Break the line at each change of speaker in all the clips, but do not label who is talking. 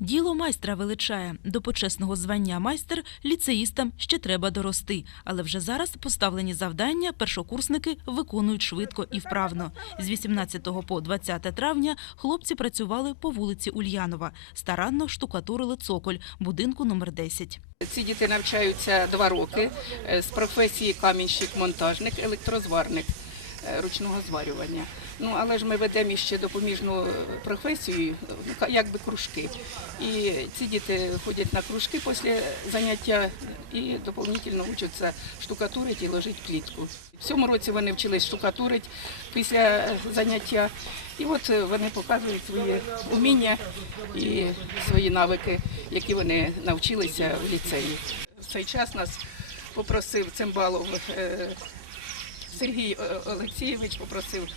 Діло майстра величає. До почесного звання майстер ліцеїстам ще треба дорости. Але вже зараз поставлені завдання першокурсники виконують швидко і вправно. З 18 по 20 травня хлопці працювали по вулиці Ульянова. Старанно штукатурили цоколь будинку номер 10.
Ці діти навчаються два роки е, з професії камінщик-монтажник, електрозварник ручного зварювання. Ну але ж ми ведемо ще допоміжну е, професію, ну, якби кружки. І ці діти ходять на кружки після заняття і доповнительно вчаться штукатурити і ложити плітку. В цьому році вони вчились штукатурити після е, заняття. І от е, вони показують свої уміння і свої навики, які вони навчилися в ліцеї. В цей час нас попросив Цимбалов е, Сергій Олексійович, попросив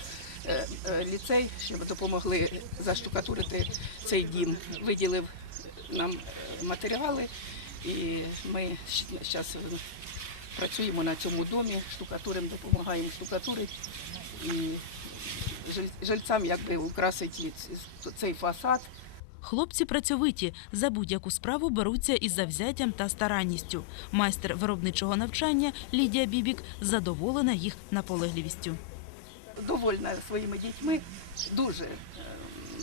е, е, ліцей, щоб допомогли заштукатурити цей дім. Виділив нам матеріали, і ми зараз працюємо на цьому домі, штукатуримо, допомагаємо штукатурити і жильцям якби украсити цей фасад.
Хлопці працьовиті за будь-яку справу беруться із завзяттям та старанністю. Майстер виробничого навчання Лідія Бібік задоволена їх наполегливістю.
довольна своїми дітьми. Дуже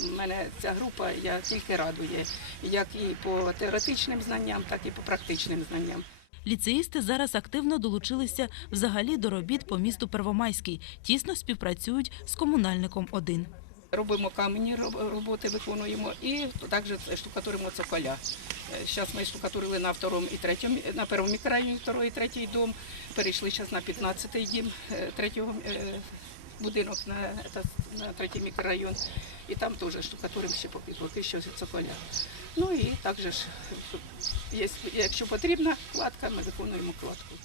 Е, мене ця група я тільки радує, як і по теоретичним знанням, так і по практичним знанням.
Ліцеїсти зараз активно долучилися взагалі до робіт по місту Первомайський. Тісно співпрацюють з комунальником 1
Робимо камені роботи, виконуємо і також штукатуримо цоколя. Зараз ми штукатурили на і третьому, на першому мікрорайоні, второй і третій дом. Перейшли зараз на 15-й дім е, третього е, будинок на, на третій мікрорайон. І там теж штукатуримо ще поки, поки що цоколя. Ну і також, якщо потрібна кладка, ми виконуємо кладку.